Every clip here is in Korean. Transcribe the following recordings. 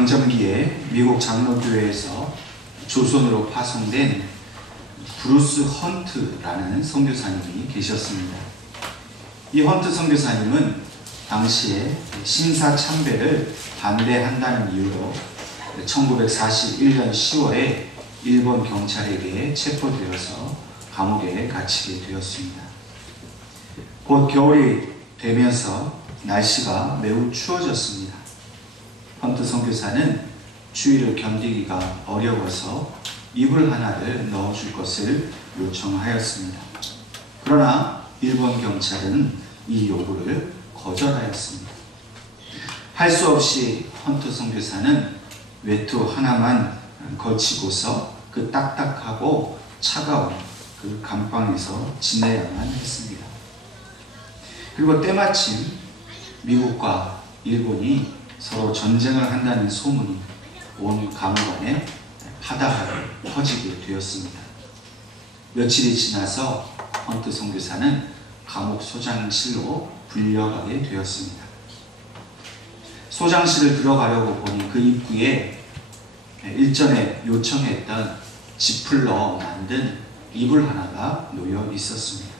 강점기에 미국 장로교회에서 조선으로 파송된 브루스 헌트라는 선교사님이 계셨습니다. 이 헌트 선교사님은 당시에 신사 참배를 반대한다는 이유로 1941년 10월에 일본 경찰에게 체포되어서 감옥에 갇히게 되었습니다. 곧 겨울이 되면서 날씨가 매우 추워졌습니다. 헌트 선교사는 추위를 견디기가 어려워서 이불 하나를 넣어줄 것을 요청하였습니다. 그러나 일본 경찰은 이 요구를 거절하였습니다. 할 수 없이 헌트 선교사는 외투 하나만 걸치고서 그 딱딱하고 차가운 그 감방에서 지내야만 했습니다. 그리고 때마침 미국과 일본이 서로 전쟁을 한다는 소문이 온 감옥 안에 파다하게 퍼지게 되었습니다. 며칠이 지나서 헌트 선교사는 감옥 소장실로 불려가게 되었습니다. 소장실을 들어가려고 보니 그 입구에 일전에 요청했던 지플로 만든 이불 하나가 놓여 있었습니다.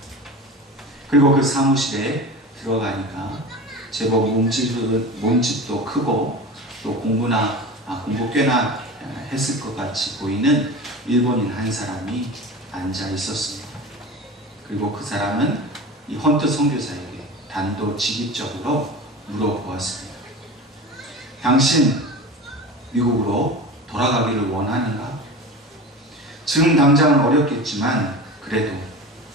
그리고 그 사무실에 들어가니까 제법 몸집도 크고 또 공부 꽤나 했을 것 같이 보이는 일본인 한 사람이 앉아 있었습니다. 그리고 그 사람은 이 헌트 선교사에게 단도직입적으로 물어보았습니다. 당신 미국으로 돌아가기를 원하는가? 지금 당장은 어렵겠지만 그래도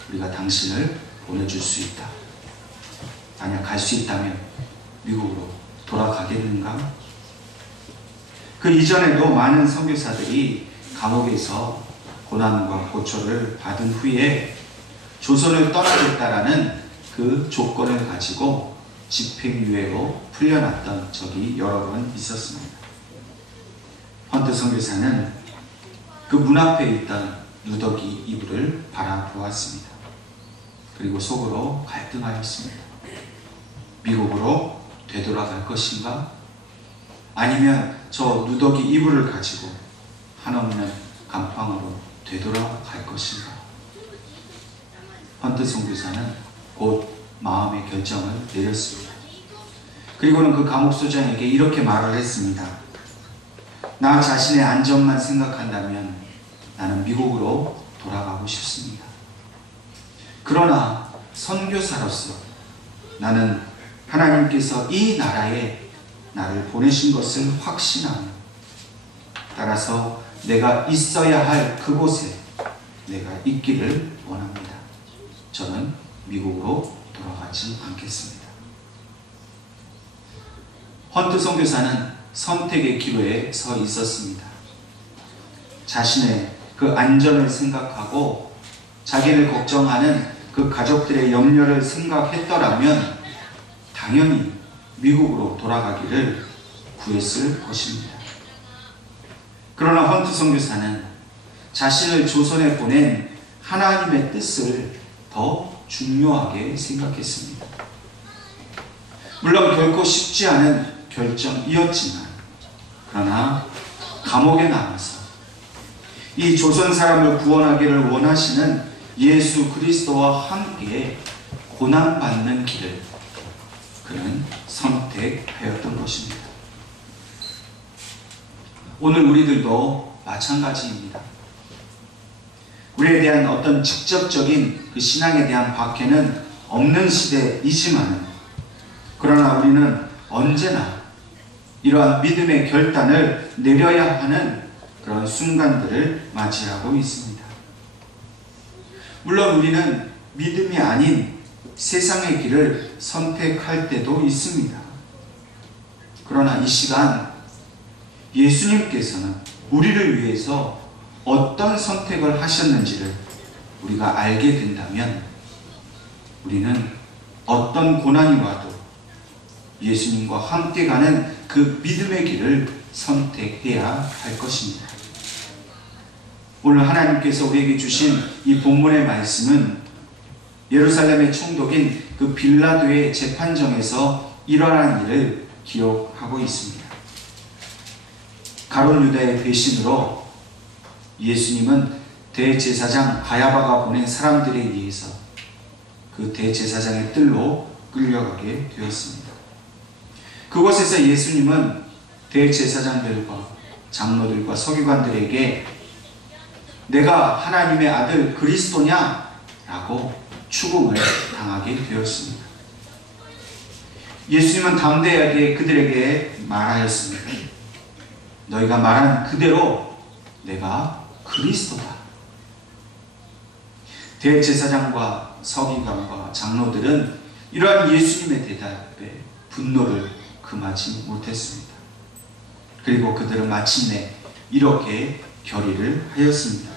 우리가 당신을 보내줄 수 있다. 만약 갈 수 있다면 미국으로 돌아가겠는가? 그 이전에도 많은 선교사들이 감옥에서 고난과 고초를 받은 후에 조선을 떠나겠다라는 그 조건을 가지고 집행유예로 풀려났던 적이 여러 번 있었습니다. 헌트 선교사는 그 문 앞에 있던 누더기 이불을 바라보았습니다. 그리고 속으로 갈등하였습니다. 미국으로 되돌아갈 것인가? 아니면 저 누더기 이불을 가지고 한없는 감방으로 되돌아갈 것인가? 헌트 선교사는 곧 마음의 결정을 내렸습니다. 그리고는 그 감옥 소장에게 이렇게 말을 했습니다. 나 자신의 안전만 생각한다면 나는 미국으로 돌아가고 싶습니다. 그러나 선교사로서 나는 하나님께서 이 나라에 나를 보내신 것을 확신하며 따라서 내가 있어야 할 그곳에 내가 있기를 원합니다. 저는 미국으로 돌아가지 않겠습니다. 헌트 선교사는 선택의 기로에 서 있었습니다. 자신의 그 안전을 생각하고 자기를 걱정하는 그 가족들의 염려를 생각했더라면 당연히 미국으로 돌아가기를 구했을 것입니다. 그러나 헌트 선교사는 자신을 조선에 보낸 하나님의 뜻을 더 중요하게 생각했습니다. 물론 결코 쉽지 않은 결정이었지만 그러나 감옥에 남아서 이 조선 사람을 구원하기를 원하시는 예수 그리스도와 함께 고난받는 길을 그는 선택하였던 것입니다. 오늘 우리들도 마찬가지입니다. 우리에 대한 어떤 직접적인 그 신앙에 대한 박해는 없는 시대이지만 그러나 우리는 언제나 이러한 믿음의 결단을 내려야 하는 그런 순간들을 맞이하고 있습니다. 물론 우리는 믿음이 아닌 세상의 길을 선택할 때도 있습니다. 그러나 이 시간 예수님께서는 우리를 위해서 어떤 선택을 하셨는지를 우리가 알게 된다면 우리는 어떤 고난이 와도 예수님과 함께 가는 그 믿음의 길을 선택해야 할 것입니다. 오늘 하나님께서 우리에게 주신 이 본문의 말씀은 예루살렘의 총독인 그 빌라도의 재판정에서 일어난 일을 기록하고 있습니다. 가룟 유다의 배신으로 예수님은 대제사장 가야바가 보낸 사람들에 의해서 그 대제사장의 뜰로 끌려가게 되었습니다. 그곳에서 예수님은 대제사장들과 장로들과 서기관들에게 내가 하나님의 아들 그리스도냐? 라고 추궁을 당하게 되었습니다. 예수님은 담대하게 그들에게 말하였습니다. 너희가 말한 그대로 내가 그리스도다. 대제사장과 서기관과 장로들은 이러한 예수님의 대답에 분노를 금하지 못했습니다. 그리고 그들은 마침내 이렇게 결의를 하였습니다.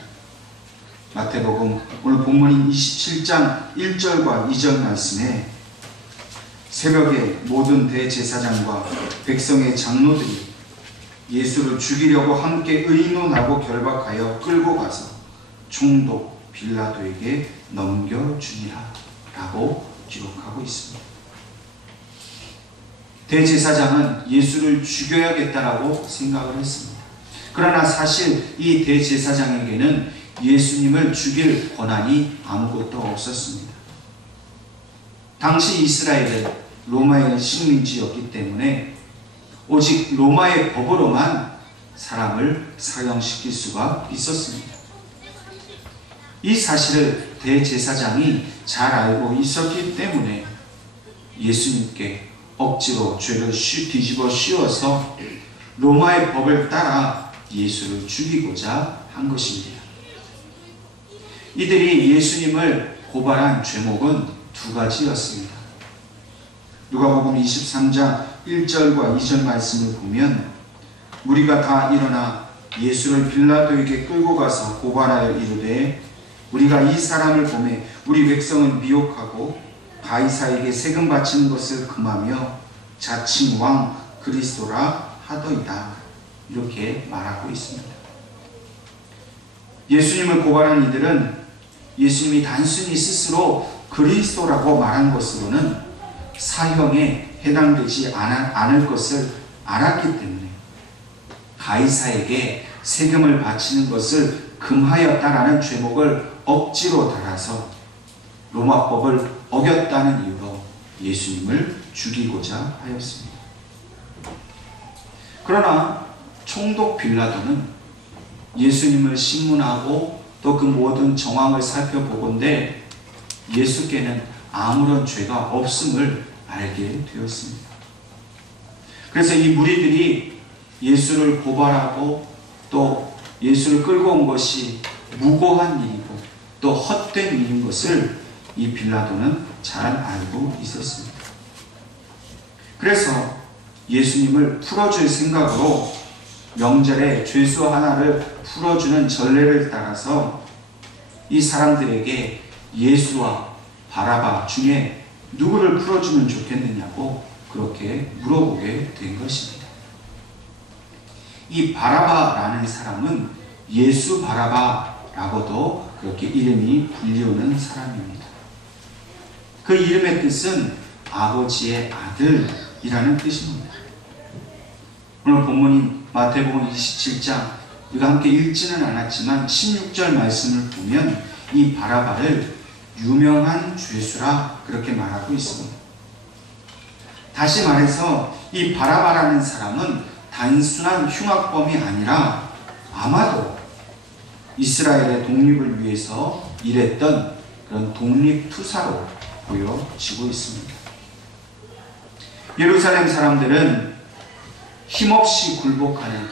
마태복음 오늘 본문인 27장 1절과 2절 말씀에 새벽에 모든 대제사장과 백성의 장로들이 예수를 죽이려고 함께 의논하고 결박하여 끌고 가서 총독 빌라도에게 넘겨주니라 라고 기록하고 있습니다. 대제사장은 예수를 죽여야겠다라고 생각을 했습니다. 그러나 사실 이 대제사장에게는 예수님을 죽일 권한이 아무것도 없었습니다. 당시 이스라엘은 로마의 식민지였기 때문에 오직 로마의 법으로만 사람을 사형시킬 수가 있었습니다. 이 사실을 대제사장이 잘 알고 있었기 때문에 예수님께 억지로 죄를 뒤집어 씌워서 로마의 법을 따라 예수를 죽이고자 한 것입니다. 이들이 예수님을 고발한 죄목은 두 가지였습니다. 누가복음 23장 1절과 2절 말씀을 보면 무리가 다 일어나 예수를 빌라도에게 끌고 가서 고발하여 이르되 우리가 이 사람을 보매 우리 백성은 미혹하고 가이사에게 세금 바치는 것을 금하며 자칭 왕 그리스도라 하더이다. 이렇게 말하고 있습니다. 예수님을 고발한 이들은 예수님이 단순히 스스로 그리스도라고 말한 것으로는 사형에 해당되지 않을 것을 알았기 때문에 가이사에게 세금을 바치는 것을 금하였다라는 죄목을 억지로 달아서 로마법을 어겼다는 이유로 예수님을 죽이고자 하였습니다. 그러나 총독 빌라도는 예수님을 신문하고 또 그 모든 정황을 살펴보건대 예수께는 아무런 죄가 없음을 알게 되었습니다. 그래서 이 무리들이 예수를 고발하고 또 예수를 끌고 온 것이 무고한 일이고 또 헛된 일인 것을 이 빌라도는 잘 알고 있었습니다. 그래서 예수님을 풀어줄 생각으로 명절에 죄수 하나를 풀어주는 전례를 따라서 이 사람들에게 예수와 바라바 중에 누구를 풀어주면 좋겠느냐고 그렇게 물어보게 된 것입니다. 이 바라바라는 사람은 예수 바라바라고도 그렇게 이름이 불리우는 사람입니다. 그 이름의 뜻은 아버지의 아들이라는 뜻입니다. 오늘 본문인 마태복음 27장 우리가 함께 읽지는 않았지만 16절 말씀을 보면 이 바라바를 유명한 죄수라 그렇게 말하고 있습니다. 다시 말해서 이 바라바라는 사람은 단순한 흉악범이 아니라 아마도 이스라엘의 독립을 위해서 일했던 그런 독립투사로 보여지고 있습니다. 예루살렘 사람들은 힘없이 굴복하는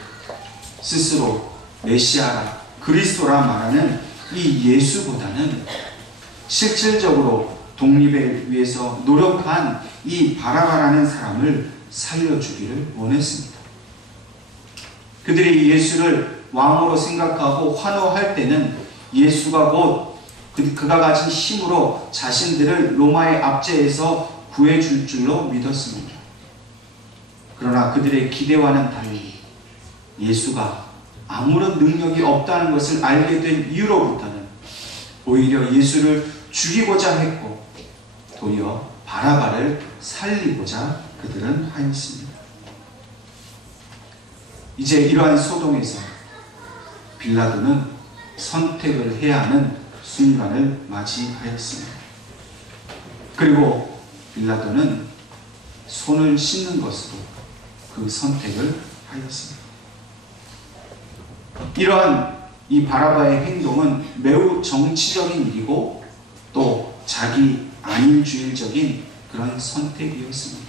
스스로 메시아라 그리스도라 말하는 이 예수보다는 실질적으로 독립을 위해서 노력한 이 바라바라는 사람을 살려주기를 원했습니다. 그들이 예수를 왕으로 생각하고 환호할 때는 예수가 곧 그가 가진 힘으로 자신들을 로마의 압제에서 구해줄 줄로 믿었습니다. 그러나 그들의 기대와는 달리 예수가 아무런 능력이 없다는 것을 알게 된 이후로부터는 오히려 예수를 죽이고자 했고 도리어 바라바를 살리고자 그들은 하였습니다. 이제 이러한 소동에서 빌라도는 선택을 해야 하는 순간을 맞이하였습니다. 그리고 빌라도는 손을 씻는 것으로 그 선택을 하였습니다. 이러한 이 바라바의 행동은 매우 정치적인 일이고 또 자기 안일주의적인 그런 선택이었습니다.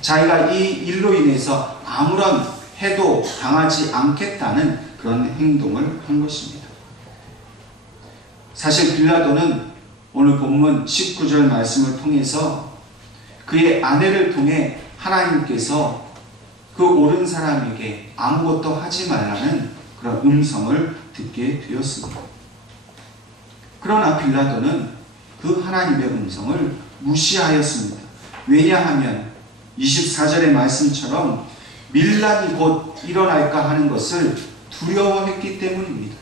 자기가 이 일로 인해서 아무런 해도 당하지 않겠다는 그런 행동을 한 것입니다. 사실 빌라도는 오늘 본문 19절 말씀을 통해서 그의 아내를 통해 하나님께서 그 옳은 사람에게 아무것도 하지 말라는 그런 음성을 듣게 되었습니다. 그러나 빌라도는 그 하나님의 음성을 무시하였습니다. 왜냐하면 24절의 말씀처럼 밀란이 곧 일어날까 하는 것을 두려워했기 때문입니다.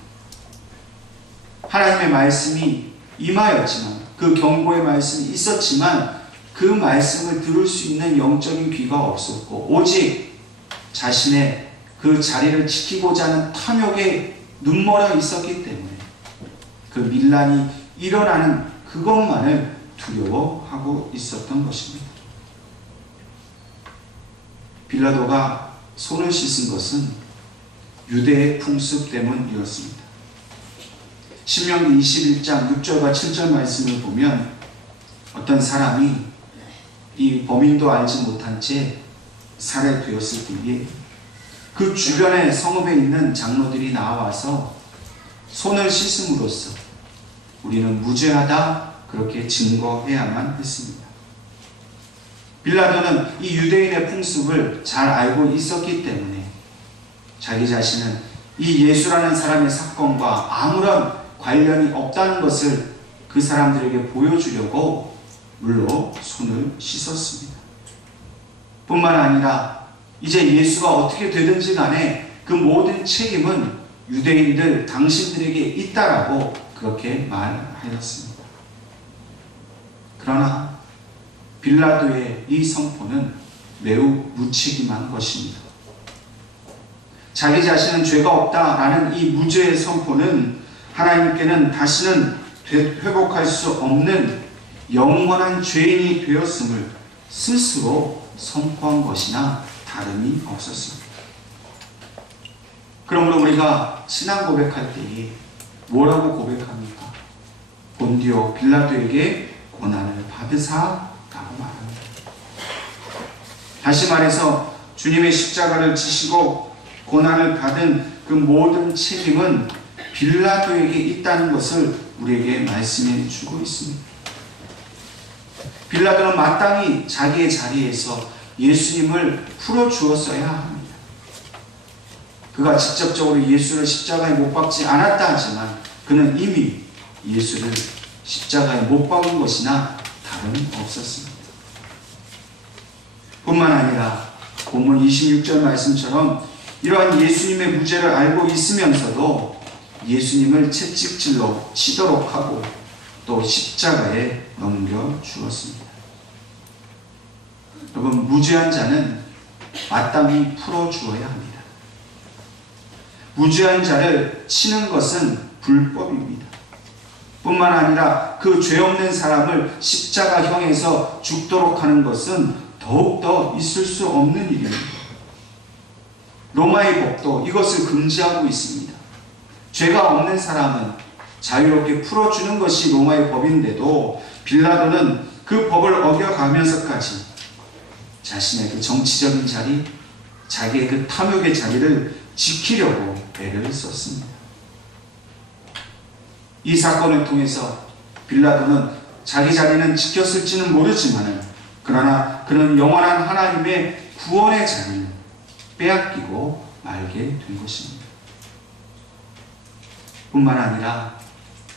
하나님의 말씀이 임하였지만, 그 경고의 말씀이 있었지만 그 말씀을 들을 수 있는 영적인 귀가 없었고 오직 자신의 그 자리를 지키고자 하는 탐욕에 눈멀어 있었기 때문에 그 밀란이 일어나는 그것만을 두려워하고 있었던 것입니다. 빌라도가 손을 씻은 것은 유대의 풍습 때문이었습니다. 신명기 21장 6절과 7절 말씀을 보면 어떤 사람이 이 범인도 알지 못한 채 살해되었을 때에 그 주변의 성읍에 있는 장로들이 나와서 손을 씻음으로써 우리는 무죄하다 그렇게 증거해야만 했습니다. 빌라도는 이 유대인의 풍습을 잘 알고 있었기 때문에 자기 자신은 이 예수라는 사람의 사건과 아무런 관련이 없다는 것을 그 사람들에게 보여주려고 물로 손을 씻었습니다. 뿐만 아니라 이제 예수가 어떻게 되든지 간에 그 모든 책임은 유대인들 당신들에게 있다라고 그렇게 말하였습니다. 그러나 빌라도의 이 선포는 매우 무책임한 것입니다. 자기 자신은 죄가 없다라는 이 무죄의 선포는 하나님께는 다시는 회복할 수 없는 영원한 죄인이 되었음을 스스로 선포한 것이나 다름이 없었습니다. 그러므로 우리가 신앙 고백할 때에 뭐라고 고백합니까? 본디오 빌라도에게 고난을 받으사라고 말합니다. 다시 말해서 주님의 십자가를 지시고 고난을 받은 그 모든 책임은 빌라도에게 있다는 것을 우리에게 말씀해 주고 있습니다. 빌라도는 마땅히 자기의 자리에서 예수님을 풀어주었어야 합니다. 그가 직접적으로 예수를 십자가에 못 박지 않았다 하지만 그는 이미 예수를 십자가에 못 박은 것이나 다름없었습니다. 뿐만 아니라 본문 26절 말씀처럼 이러한 예수님의 무죄를 알고 있으면서도 예수님을 채찍질로 치도록 하고 또 십자가에 넘겨주었습니다. 여러분, 무죄한 자는 마땅히 풀어주어야 합니다. 무죄한 자를 치는 것은 불법입니다. 뿐만 아니라 그 죄 없는 사람을 십자가형에서 죽도록 하는 것은 더욱더 있을 수 없는 일입니다. 로마의 법도 이것을 금지하고 있습니다. 죄가 없는 사람은 자유롭게 풀어주는 것이 로마의 법인데도 빌라도는 그 법을 어겨가면서까지 자신의 그 정치적인 자리, 자기의 그 탐욕의 자리를 지키려고 애를 썼습니다. 이 사건을 통해서 빌라도는 자기 자리는 지켰을지는 모르지만 그러나 그는 영원한 하나님의 구원의 자리를 빼앗기고 말게 된 것입니다. 뿐만 아니라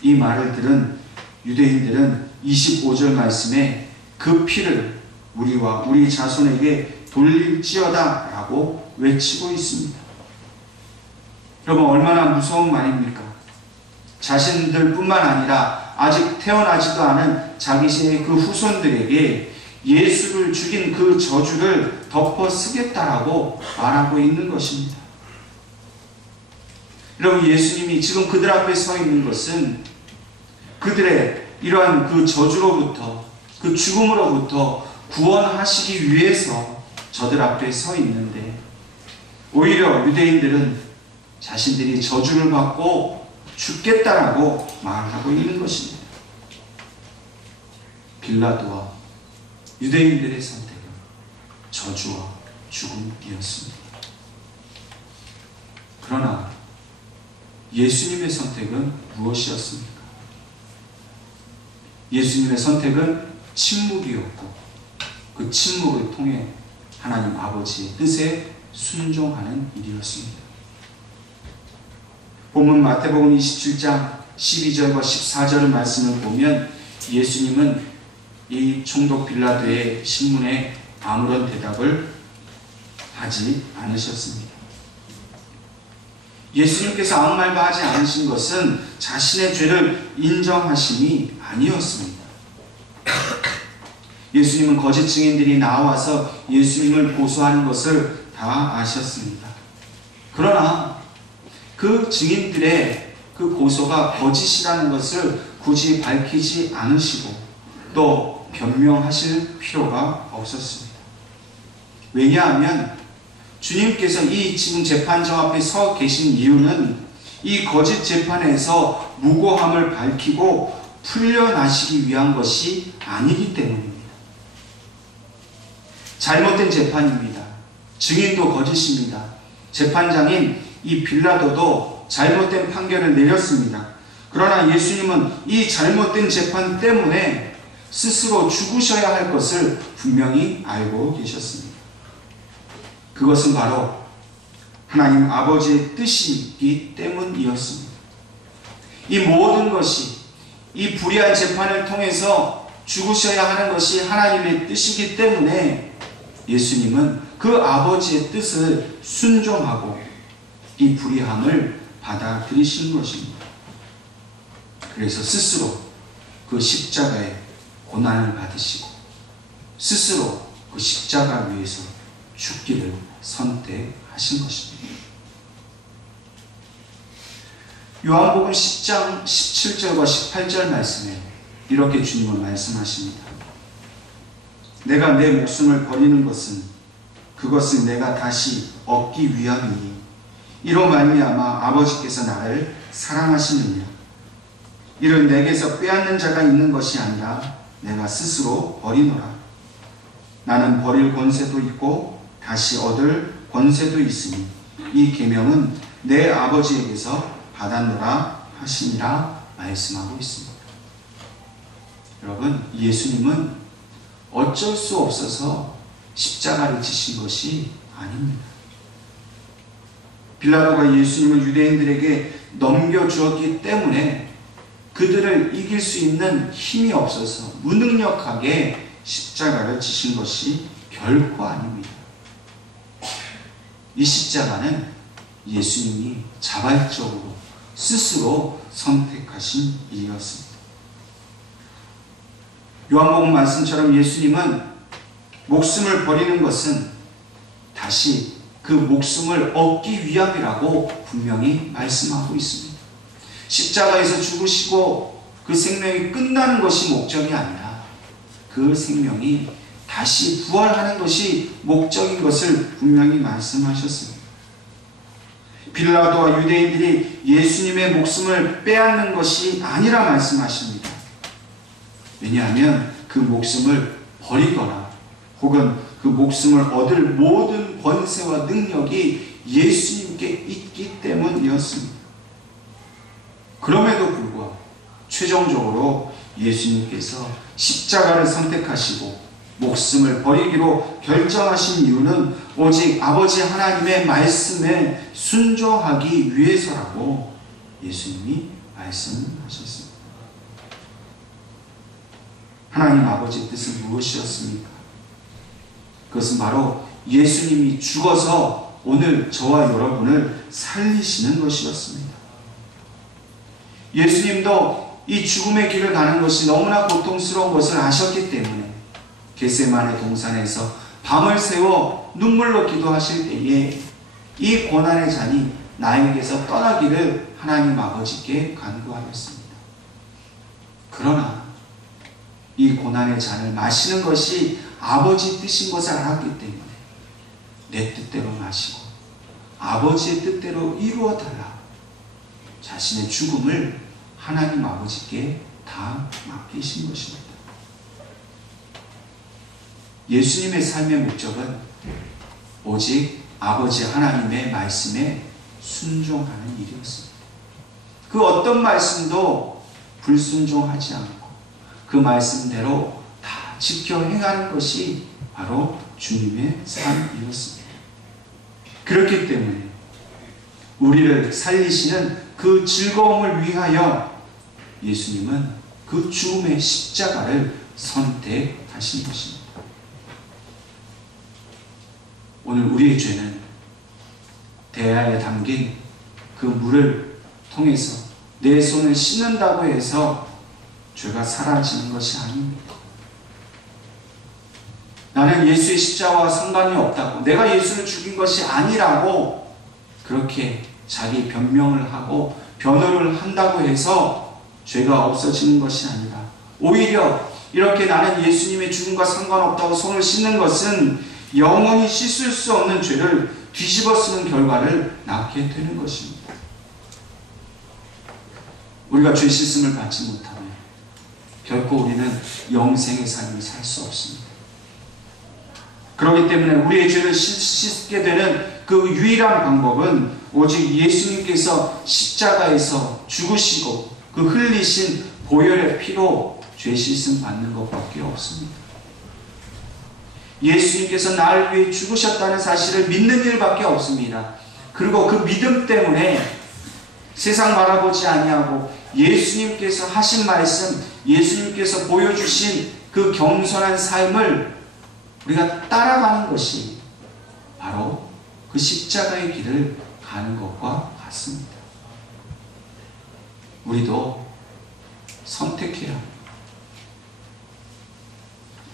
이 말을 들은 유대인들은 25절 말씀에 그 피를 우리와 우리 자손에게 돌릴지어다 라고 외치고 있습니다. 여러분, 얼마나 무서운 말입니까? 자신들 뿐만 아니라 아직 태어나지도 않은 자기의 그 후손들에게 예수를 죽인 그 저주를 죄를 덮어 쓰겠다라고 말하고 있는 것입니다. 여러분, 예수님이 지금 그들 앞에 서 있는 것은 그들의 이러한 그 저주로부터, 그 죽음으로부터 구원하시기 위해서 저들 앞에 서 있는데, 오히려 유대인들은 자신들이 저주를 받고 죽겠다라고 말하고 있는 것입니다. 빌라도와 유대인들의 선택은 저주와 죽음이었습니다. 그러나 예수님의 선택은 무엇이었습니까? 예수님의 선택은 침묵이었고, 그 침묵을 통해 하나님 아버지의 뜻에 순종하는 일이었습니다. 본문 마태복음 27장 12절과 14절 말씀을 보면 예수님은 이 총독 빌라도의 신문에 아무런 대답을 하지 않으셨습니다. 예수님께서 아무 말도 하지 않으신 것은 자신의 죄를 인정하심이 아니었습니다. 예수님은 거짓 증인들이 나와서 예수님을 고소하는 것을 다 아셨습니다. 그러나 그 증인들의 그 고소가 거짓이라는 것을 굳이 밝히지 않으시고 또 변명하실 필요가 없었습니다. 왜냐하면 주님께서 이 지금 재판정 앞에 서 계신 이유는 이 거짓 재판에서 무고함을 밝히고 풀려나시기 위한 것이 아니기 때문입니다. 잘못된 재판입니다. 증인도 거짓입니다. 재판장인 이 빌라도도 잘못된 판결을 내렸습니다. 그러나 예수님은 이 잘못된 재판 때문에 스스로 죽으셔야 할 것을 분명히 알고 계셨습니다. 그것은 바로 하나님 아버지의 뜻이기 때문이었습니다. 이 모든 것이 이 불의한 재판을 통해서 죽으셔야 하는 것이 하나님의 뜻이기 때문에 예수님은 그 아버지의 뜻을 순종하고 이 불의함을 받아들이신 것입니다. 그래서 스스로 그 십자가의 고난을 받으시고 스스로 그 십자가 위에서 죽기를 선택하신 것입니다. 요한복음 10장 17절과 18절 말씀에 이렇게 주님은 말씀하십니다. 내가 내 목숨을 버리는 것은 그것을 내가 다시 얻기 위함이니 이로 말미암아 아버지께서 나를 사랑하시느니라. 이를 내게서 빼앗는 자가 있는 것이 아니라 내가 스스로 버리노라. 나는 버릴 권세도 있고 다시 얻을 권세도 있으니 이 계명은 내 아버지에게서 받았노라 하시니라 말씀하고 있습니다. 여러분, 예수님은 어쩔 수 없어서 십자가를 지신 것이 아닙니다. 빌라도가 예수님을 유대인들에게 넘겨주었기 때문에 그들을 이길 수 있는 힘이 없어서 무능력하게 십자가를 지신 것이 결코 아닙니다. 이 십자가는 예수님이 자발적으로 스스로 선택하신 일이었습니다. 요한복음 말씀처럼 예수님은 목숨을 버리는 것은 다시 그 목숨을 얻기 위함이라고 분명히 말씀하고 있습니다. 십자가에서 죽으시고 그 생명이 끝나는 것이 목적이 아니라 그 생명이 다시 부활하는 것이 목적인 것을 분명히 말씀하셨습니다. 빌라도와 유대인들이 예수님의 목숨을 빼앗는 것이 아니라 말씀하십니다. 왜냐하면 그 목숨을 버리거나 혹은 그 목숨을 얻을 모든 권세와 능력이 예수님께 있기 때문이었습니다. 그럼에도 불구하고 최종적으로 예수님께서 십자가를 선택하시고 목숨을 버리기로 결정하신 이유는 오직 아버지 하나님의 말씀에 순종하기 위해서라고 예수님이 말씀하셨습니다. 하나님 아버지의 뜻은 무엇이었습니까? 그것은 바로 예수님이 죽어서 오늘 저와 여러분을 살리시는 것이었습니다. 예수님도 이 죽음의 길을 가는 것이 너무나 고통스러운 것을 아셨기 때문에 겟세마네 동산에서 밤을 새워 눈물로 기도하실 때에 이 고난의 잔이 나에게서 떠나기를 하나님 아버지께 간구하였습니다. 그러나 이 고난의 잔을 마시는 것이 아버지 뜻인 것을 알았기 때문에 내 뜻대로 마시고 아버지의 뜻대로 이루어달라, 자신의 죽음을 하나님 아버지께 다 맡기신 것입니다. 예수님의 삶의 목적은 오직 아버지 하나님의 말씀에 순종하는 일이었습니다. 그 어떤 말씀도 불순종하지 않고 그 말씀대로 다 지켜 행하는 것이 바로 주님의 삶이었습니다. 그렇기 때문에 우리를 살리시는 그 즐거움을 위하여 예수님은 그 죽음의 십자가를 선택하신 것입니다. 오늘 우리의 죄는 대야에 담긴 그 물을 통해서 내 손을 씻는다고 해서 죄가 사라지는 것이 아닙니다. 나는 예수의 십자가와 상관이 없다고, 내가 예수를 죽인 것이 아니라고 그렇게 자기 변명을 하고 변호를 한다고 해서 죄가 없어지는 것이 아니라, 오히려 이렇게 나는 예수님의 죽음과 상관없다고 손을 씻는 것은 영원히 씻을 수 없는 죄를 뒤집어 쓰는 결과를 낳게 되는 것입니다. 우리가 죄 씻음을 받지 못하면 결코 우리는 영생의 삶을 살 수 없습니다. 그렇기 때문에 우리의 죄를 씻게 되는 그 유일한 방법은 오직 예수님께서 십자가에서 죽으시고 그 흘리신 보혈의 피로 죄 씻음 받는 것밖에 없습니다. 예수님께서 나를 위해 죽으셨다는 사실을 믿는 일밖에 없습니다. 그리고 그 믿음 때문에 세상 바라보지 아니하고 예수님께서 하신 말씀, 예수님께서 보여주신 그 겸손한 삶을 우리가 따라가는 것이 바로 그 십자가의 길을 가는 것과 같습니다. 우리도 선택해야 합니다.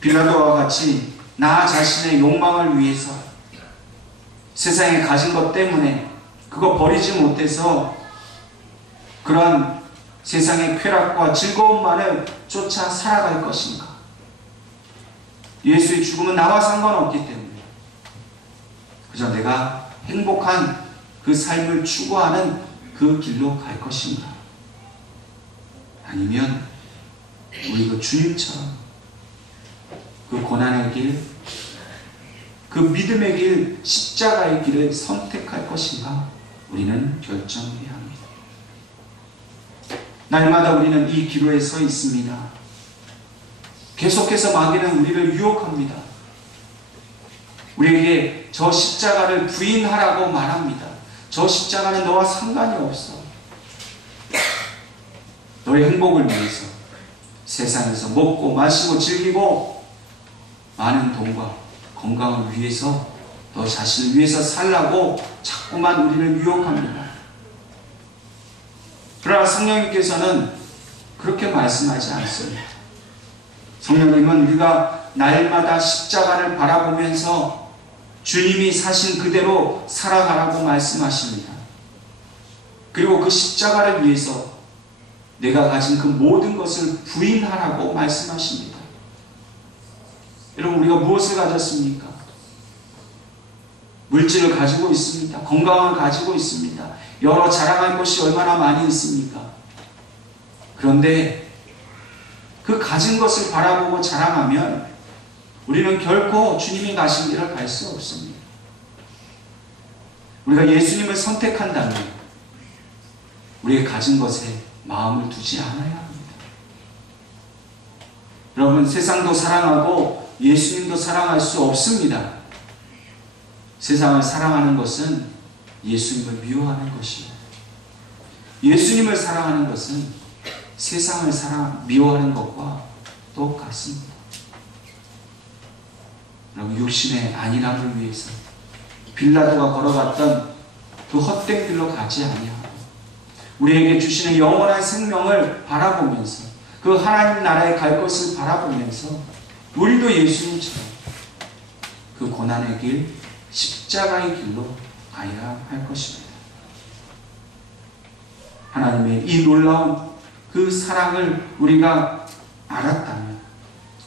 빌라도와 같이 나 자신의 욕망을 위해서 세상에 가진 것 때문에 그거 버리지 못해서 그런 세상의 쾌락과 즐거움만을 쫓아 살아갈 것인가? 예수의 죽음은 나와 상관없기 때문에 그저 내가 행복한 그 삶을 추구하는 그 길로 갈 것인가? 아니면 우리 그 주님처럼 그 고난의 길, 그 믿음의 길, 십자가의 길을 선택할 것인가? 우리는 결정해야 합니다. 날마다 우리는 이 기로에 서 있습니다. 계속해서 마귀는 우리를 유혹합니다. 우리에게 저 십자가를 부인하라고 말합니다. 저 십자가는 너와 상관이 없어. 너의 행복을 위해서 세상에서 먹고 마시고 즐기고 많은 돈과 건강을 위해서 너 자신을 위해서 살라고 자꾸만 우리를 유혹합니다. 그러나 성령님께서는 그렇게 말씀하지 않습니다. 성령님은 우리가 날마다 십자가를 바라보면서 주님이 사신 그대로 살아가라고 말씀하십니다. 그리고 그 십자가를 위해서 내가 가진 그 모든 것을 부인하라고 말씀하십니다. 여러분, 우리가 무엇을 가졌습니까? 물질을 가지고 있습니다. 건강을 가지고 있습니다. 여러 자랑할 것이 얼마나 많이 있습니까? 그런데 그 가진 것을 바라보고 자랑하면 우리는 결코 주님이 가신 길을 갈 수 없습니다. 우리가 예수님을 선택한다면 우리의 가진 것에 마음을 두지 않아야 합니다. 여러분, 세상도 사랑하고 예수님도 사랑할 수 없습니다. 세상을 사랑하는 것은 예수님을 미워하는 것입니다. 예수님을 사랑하는 것은 세상을 미워하는 것과 똑같습니다. 여러분, 육신의 안일함을 위해서 빌라도가 걸어갔던 그 헛된 길로 가지 아니하고 우리에게 주시는 영원한 생명을 바라보면서 그 하나님 나라에 갈 것을 바라보면서 우리도 예수님처럼 그 고난의 길, 십자가의 길로 가야 할 것입니다. 하나님의 이 놀라운 그 사랑을 우리가 알았다면,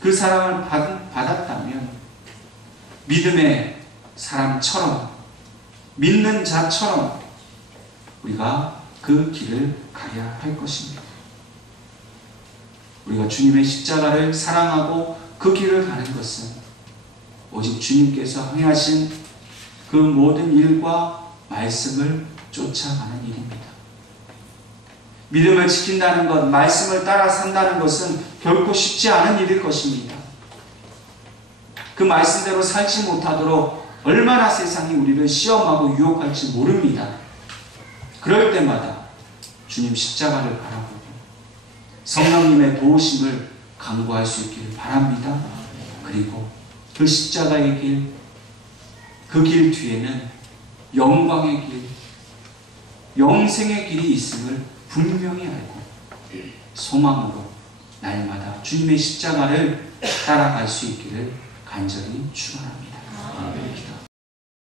그 사랑을 받았다면 믿음의 사람처럼, 믿는 자처럼 우리가 그 길을 가야 할 것입니다. 우리가 주님의 십자가를 사랑하고 그 길을 가는 것은 오직 주님께서 행하신 그 모든 일과 말씀을 쫓아가는 일입니다. 믿음을 지킨다는 것, 말씀을 따라 산다는 것은 결코 쉽지 않은 일일 것입니다. 그 말씀대로 살지 못하도록 얼마나 세상이 우리를 시험하고 유혹할지 모릅니다. 그럴 때마다 주님 십자가를 바라보고 성령님의 도우심을 간구할 수 있기를 바랍니다. 그리고 그 십자가의 길, 그 길 뒤에는 영광의 길, 영생의 길이 있음을 분명히 알고 소망으로 날마다 주님의 십자가를 따라갈 수 있기를 간절히 축원합니다.